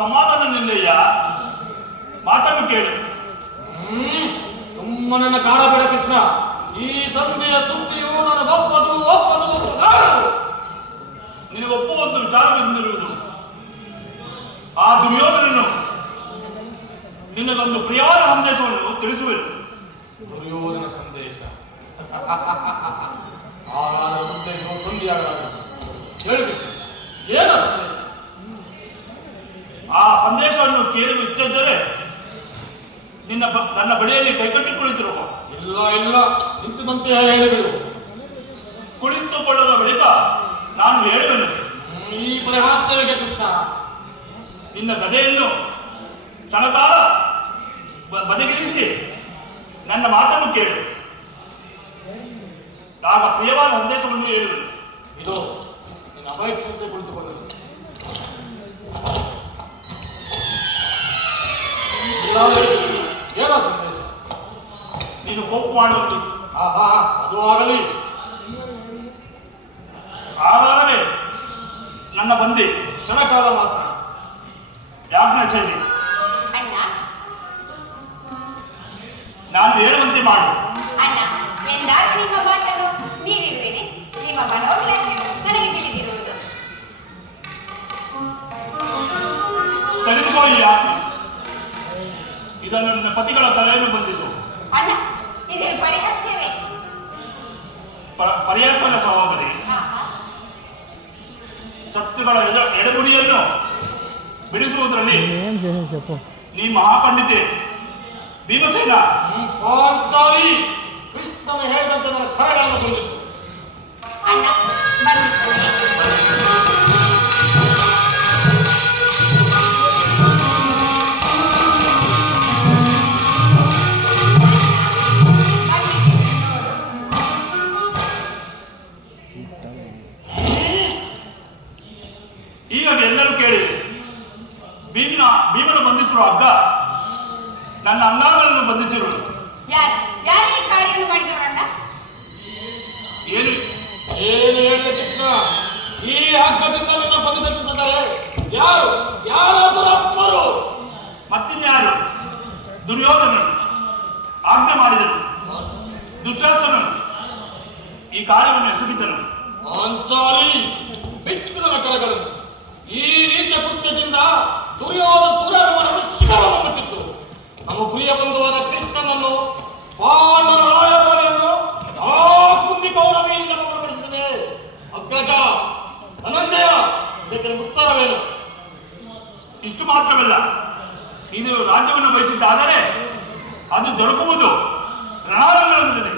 ಸಮಾಧಾನ ನಿಲ್ಲಯ್ಯ? ಮಾತನ್ನು ಕೇಳು. ನನ್ನ ಕಾಡಬೇಡ ಕೃಷ್ಣ. ಈ ಸಂಧಿಯ ಸುದ್ದಿಯು ನನಗೊಪ್ಪದು ಒಪ್ಪದು ಒಪ್ಪಲಾರದು. ನಿನಗೆ ಒಪ್ಪುವಂತ ವಿಚಾರವೆಂದಿರುವುದು ಆ ದುರ್ಯೋಧನನು ನಿನಗೊಂದು ಪ್ರಿಯವಾದ ಸಂದೇಶವನ್ನು ತಿಳಿಸುವೆನು ದುರ್ಯೋಧನ ಸಂದೇಶ. ಆಗಾದ ಸಂದೇಶವು ಸಂಧಿಯಾಗಲಾರದು. ಹೇಳು ಕೃಷ್ಣ ಏನು ಸಂದೇಶ? ಆ ಸಂದೇಶವನ್ನು ಕೇಳಿ ಇಚ್ಛಿದ್ದರೆ ನಿನ್ನ ನನ್ನ ಬಳಿಯಲ್ಲಿ ಕೈಕಟ್ಟಿ ಕುಳಿತಿರುವ. ಇಲ್ಲ ಇಲ್ಲ. ನಿಂತಿದಂತೆ ಹೇಳಿಬಿಡು. ಕುಳಿತುಕೊಳ್ಳದ ಬಳಿಕ ನಾನು ಹೇಳುವೆನು. ಈ ಪರಿಹಾಸ್ಯವಿಗೆ ಕೃಷ್ಣ. ನಿನ್ನ ಗದೆಯನ್ನು ಕ್ಷಣಕಾಲ ಬದಿಗಿರಿಸಿ ನನ್ನ ಮಾತನ್ನು ಕೇಳು. ಆಗ ಪ್ರಿಯವಾದ ಸಂದೇಶವನ್ನು ಹೇಳುವೆನು. ಇದು ನಿನ್ನ ಅಭಯಕ್ಷತೆ ಕುಳಿತುಕೊಳ್ಳಲು. ಏನೋ ಸಂದೇಶ. ನೀನು ಕೊಪ್ಪು ಮಾಡುವುದು ಆಹಾ ಅದು ಆಗಲಿ. ಆಗಾಗಲೇ ನನ್ನ ಬಂದಿ ಕ್ಷಣಕಾಲ ಮಾತ್ರ. ಯಾಜ್ಞಾ ಅಣ್ಣ. ನಾನು ಹೇಳುವಂತೆ ಮಾಡು. ಅಣ್ಣ ಎಂದಾದರೂ ನಿಮ್ಮ ಮಾತನ್ನು ಮೀರಿರುವಿರಿ ನಿಮ್ಮ ಮನೋಭಿಲಾಷ ನನಗೆ ತಿಳಿದಿರುವುದು. ಇದನ್ನು ನನ್ನ ಪತಿಗಳ ತಲೆಯನ್ನು ಬಂಧಿಸು. ಅಲ್ಲ ಪರ್ಯಾಸನ ಸಹೋದರಿ. ಸತ್ಯಗಳ ಎಡಗುರಿಯನ್ನು ಬಿಡಿಸುವುದರಲ್ಲಿ ನೀ ಮಹಾಪಂಡಿತೆ ಭೀಮಸೇನ. ಪಾಂಚಾಲಿ ಕೃಷ್ಣನು ಹೇಳಿದಂತೆ ಕರಗಳನ್ನು ಬಂಧಿಸು. ಅಣ್ಣ ಬಂಧಿಸು. ಈಗ ಎಲ್ಲರೂ ಕೇಳಿ ಭೀಮಿನ ಭೀಮನ ಬಂಧಿಸಿರುವ ಹಗ್ಗ ನನ್ನ ಅಂಗಾಂಗಗಳನ್ನು ಬಂಧಿಸಿರುವುದು. ಯಾರು ಯಾರು ಈ ಕಾರ್ಯವನ್ನು ಮಾಡಿದವರಣ್ಣ ಏನು? ಏನು ಹೇಳಿದೆ ಕೃಷ್ಣ? ಈ ಹಗ್ಗದಿಂದ ನನ್ನ ಬಂಧಿಸಿದ್ದಾರೆ ಯಾರು? ಯಾರಾದರೂ ಅಪ್ಪರು? ಮತ್ತಿನ್ಯಾರು? ದುರ್ಯೋಧನನು. ಆಜ್ಞೆ ಮಾಡಿದನು. ದುಶ್ಯಾಸನನು ಈ ಕಾರ್ಯವನ್ನು ಎಸಗಿದ್ದನು. ಪಾಂಚಾಲಿ ಮಿತ್ರನ ಕರಗಳನ್ನು. ದುರ್ಯೋಧನ ಪುರಾಣವನ್ನು ಶಿಖರವನ್ನು ಬಿಟ್ಟಿತ್ತು. ನಮ್ಮ ಪ್ರಿಯ ಬಂಧುವಾದ ಕೃಷ್ಣನನ್ನು ಪಾಂಡವ ರಾಯಭಾರಿಯನ್ನು ಆ ಕುಂದಿ ಕೌರವಿಯಿಂದ ಪಡಿಸಿದ್ದೇನೆ ಅಗ್ರಜ ಧನಂಜಯ, ಇದಕ್ಕೆ ಉತ್ತರವೇನು? ಇಷ್ಟು ಮಾತ್ರವಲ್ಲ. ಇದು ರಾಜ್ಯವನ್ನು ಬಯಸಿದ್ದಾದರೆ ಅದು ದೊರಕುವುದು ರಣಾರಂಗಣದಲ್ಲಿ.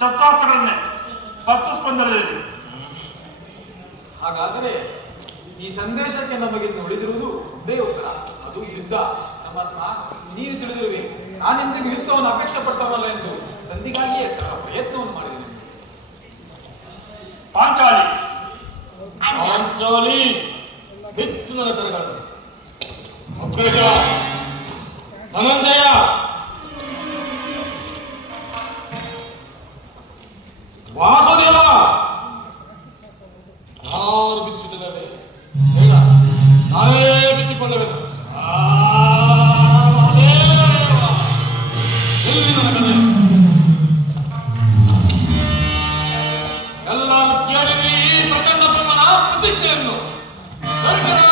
ಶಸ್ತ್ರಾಸ್ತ್ರಗಳನ್ನೇ ಸ್ಪಂದನದಲ್ಲಿ. ಹಾಗಾದರೆ ಈ ಸಂದೇಶಕ್ಕೆ ನಮಗೆ ನುಡಿದಿರುವುದು ಒಂದೇ ಉತ್ತರ. ಅದು ಯುದ್ಧ. ನಮ್ಮತ್ಮ ನೀನು ತಿಳಿದಿರುವೆ. ನಾನೆಂದಿಗೂ ಯುದ್ಧವನ್ನು ಅಪೇಕ್ಷೆ ಪಟ್ಟವಲ್ಲ ಎಂದು. ಸಂಧಿಗಾಗಿಯೇ ಸಹ ಪ್ರಯತ್ನವನ್ನು ಮಾಡಿದೆ ಪಾಂಚಾಲಿ. ಪಾಂಚಾಲಿ. ನನ್ನ ಅಗ್ರಜ ಧನಂಜಯ. ವಾಸುದೇವ 誰かの。誰かの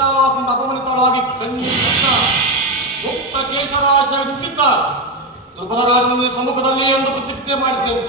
ದುಷ್ಟ ದುಶ್ಯಾಸನ ಅಪಮಾನಿತಳಾಗಿ ಕಣ್ಣೀರಿಟ್ಟ ಮುಕ್ತ ಕೇಶರಾಶ ನಿಂತಿದ್ದ ಧ್ರುಪದರಾಜನ ಸಮ್ಮುಖದಲ್ಲಿ ಎಂದು ಪ್ರತಿಜ್ಞೆ ಮಾಡಿದ್ದೇನೆ